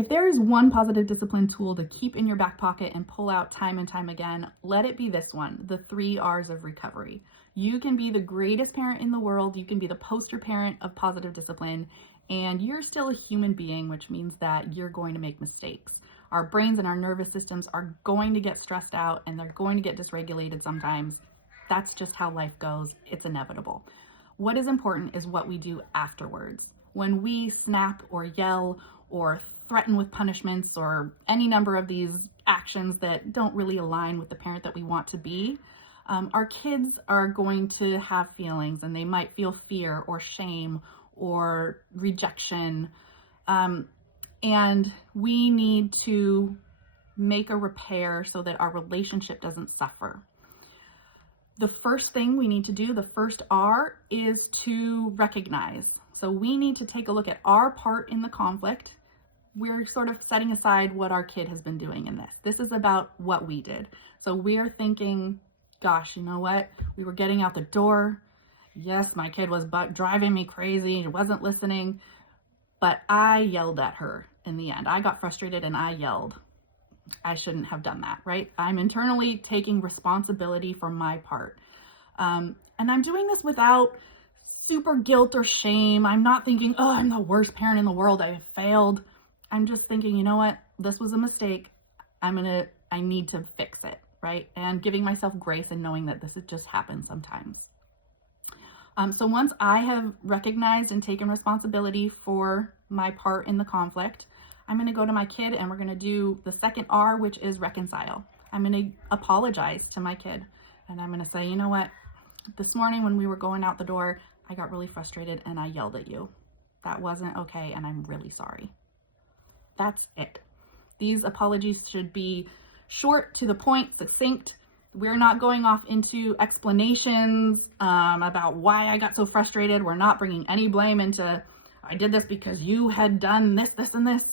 If there is one positive discipline tool to keep in your back pocket and pull out time and time again, let it be this one, the 3 R's of recovery. You can be the greatest parent in the world. You can be the poster parent of positive discipline, and you're still a human being, which means that you're going to make mistakes. Our brains and our nervous systems are going to get stressed out and they're going to get dysregulated sometimes. That's just how life goes. It's inevitable. What is important is what we do afterwards. When we snap or yell or threaten with punishments or any number of these actions that don't really align with the parent that we want to be, our kids are going to have feelings, and they might feel fear or shame or rejection. And we need to make a repair so that our relationship doesn't suffer. The first thing we need to do, the first R, is to recognize. So we need to take a look at our part in the conflict. We're sort of setting aside what our kid has been doing in this. This is about what we did. So we're thinking, gosh, you know what? We were getting out the door. Yes, my kid was driving me crazy. He wasn't listening, but I yelled at her in the end. I got frustrated and I yelled. I shouldn't have done that, right? I'm internally taking responsibility for my part. And I'm doing this without super guilt or shame. I'm not thinking, oh, I'm the worst parent in the world. I have failed. I'm just thinking, you know what? This was a mistake. I need to fix it, right? And giving myself grace and knowing that this just happens sometimes. So once I have recognized and taken responsibility for my part in the conflict, I'm going to go to my kid and we're going to do the second R, which is reconcile. I'm going to apologize to my kid and I'm going to say, you know what? This morning when we were going out the door, I got really frustrated and I yelled at you. That wasn't okay and I'm really sorry. That's it. These apologies should be short, to the point, succinct. We're not going off into explanations about why I got so frustrated. We're not bringing any blame into, I did this because you had done this, this, and this.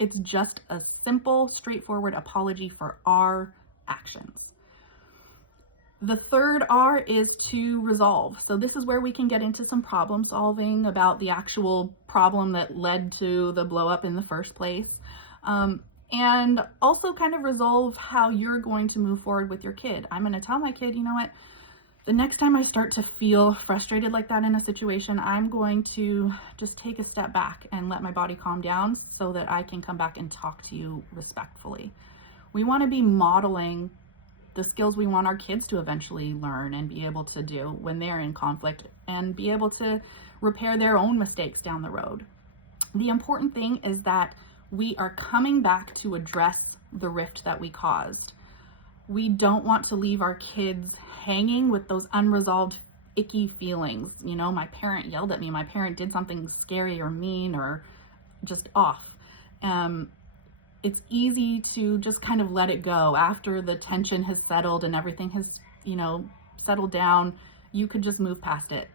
It's just a simple, straightforward apology for our actions. The third R is to resolve. So this is where we can get into some problem solving about the actual problem that led to the blow up in the first place. And also kind of resolve how you're going to move forward with your kid. I'm going to tell my kid, you know what, the next time I start to feel frustrated like that in a situation, I'm going to just take a step back and let my body calm down so that I can come back and talk to you respectfully. We want to be modeling the skills we want our kids to eventually learn and be able to do when they're in conflict and be able to repair their own mistakes down the road. The important thing is that we are coming back to address the rift that we caused. We don't want to leave our kids hanging with those unresolved, icky feelings. You know, my parent yelled at me, my parent did something scary or mean or just off. It's easy to just kind of let it go after the tension has settled and everything has, settled down. You could just move past it.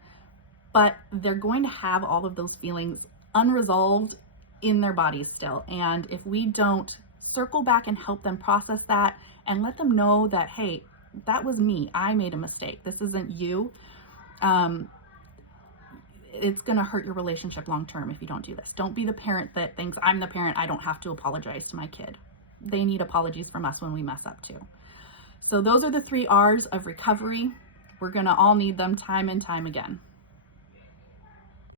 But they're going to have all of those feelings unresolved in their bodies still. And if we don't circle back and help them process that and let them know that, hey, that was me. I made a mistake. This isn't you. It's going to hurt your relationship long term if you don't do this. Don't be the parent that thinks, I'm the parent, I don't have to apologize to my kid. They need apologies from us when we mess up too. So those are the 3 R's of recovery. We're going to all need them time and time again.